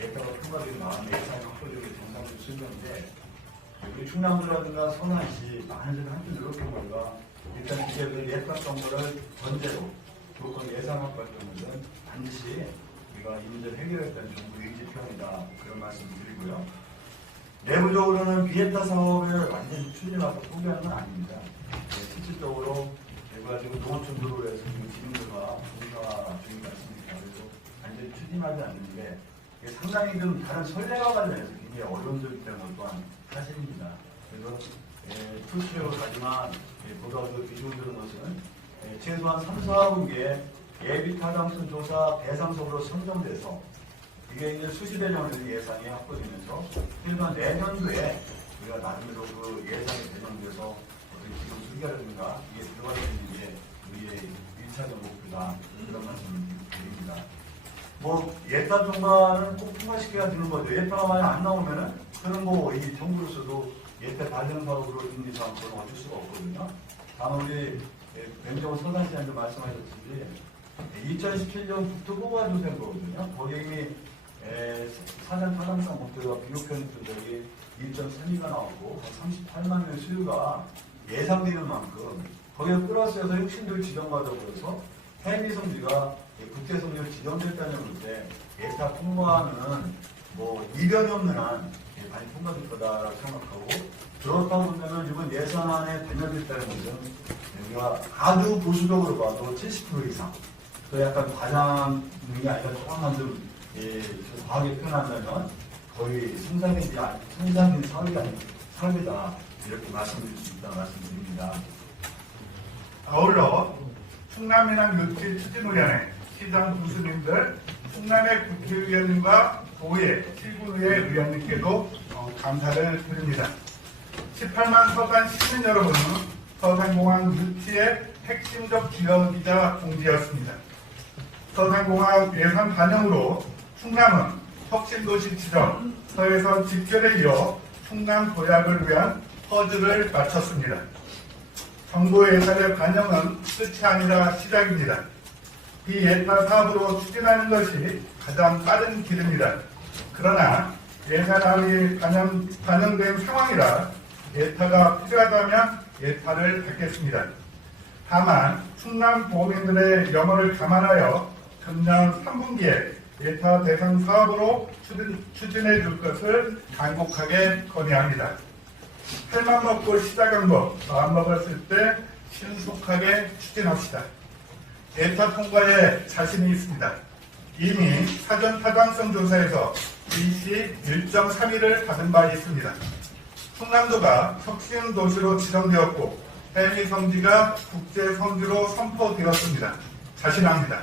예타가 통과된 마음에 예산이 확보되고 정상적으로 쓰는데 우리 충남도라든가 성안시 많은 데는 한줄 노력해 보니까 일단 그 예타 정보를 전제로 조건 예산 확보할 경우는 반드시 우리가 이 문제를 해결했다는 정부 의지 표현이다 그런 말씀을 드리고요. 내부적으로는 비엔타 사업을 완전히 추진하고 포기하는 건 아닙니다. 네, 실질적으로 해가지고 농어촌 도로에서 지금 기능들과 공사 중인 같습니다. 그래서 완전히 추진하지 않는데 상당히 좀 다른 선례와 관련해서 굉장히 어려움들이 있다는 것 또한 사실입니다. 그래서 예, 가지만 예, 보다 더 비중을 두는 것은 예, 최소한 3, 4분기에 예비 타당성 조사 대상석으로 선정돼서 이게 이제 년의 예산이 확보되면서 일반 내년도에 우리가 나름대로 그 예산이 배정돼서 어떤 기존 수기라든가 이게 들어갈 수 있는 게 우리의 1차적 목표다 그런 말씀을 드립니다. 뭐 예산 통과는 꼭 통과시켜야 되는 거죠. 예산가 만약 안 나오면은 그는 뭐이 정부로서도 예산 발전 사업으로 인지 사업은 어쩔 수가 없거든요. 다음 우리 변정호 서산시장도 말씀하셨듯이 2017년 국토보가 조사한 거거든요. 거기 이미 에, 사전 타당성 목표가 비교편 분들이 1.3위가 나오고 38만 명 수요가 예상되는 만큼 거기에 플러스해서 지정받아 버려서 해미 성지가 국제 성지로 지정됐다는 건데 예타 통과는 뭐 이변이 없는 한 예, 많이 통과될 거다라고 생각하고 그렇다 보면은 이번 예산안에 반영됐다는 것은 우리가 아주 보수적으로 봐도 70% 이상 또 약간 과장이 아니라 조금만 좀 예, 좀 과하게 표현한다면 거의 성장인지 아니 성장인 사회가 아닌 사회다 이렇게 말씀드릴 수 있다 말씀드립니다. 아울러 충남이랑 육지 추진의원회 시장 군수님들, 충남의 국회의원님과 도의 실구의 의원님께도 어, 감사를 드립니다. 18만 서산 시민 여러분은 서산공항 유치의 핵심적 기여기자 공지였습니다. 서산공항 예산 반영으로 충남은 혁신도시 지정, 서해선 직결에 이어 충남 도약을 위한 퍼즐을 마쳤습니다. 정부 예산의 반영은 끝이 아니라 시작입니다. 비예타 사업으로 추진하는 것이 가장 빠른 길입니다. 그러나 예산안이 반영, 반영된 상황이라 예타가 필요하다면 예타를 받겠습니다. 다만 충남 도민들의 염원을 감안하여 금년 3분기에 예타 대상 사업으로 추진, 추진해 줄 것을 간곡하게 건의합니다. 할맘 먹고 시작한 거 마음 먹었을 때 신속하게 추진합시다. 예타 통과에 자신이 있습니다. 이미 사전 타당성 조사에서 BC 1.3위를 받은 바 있습니다. 충남도가 혁신 도시로 지정되었고 해미 성지가 국제 성지로 선포되었습니다. 자신합니다.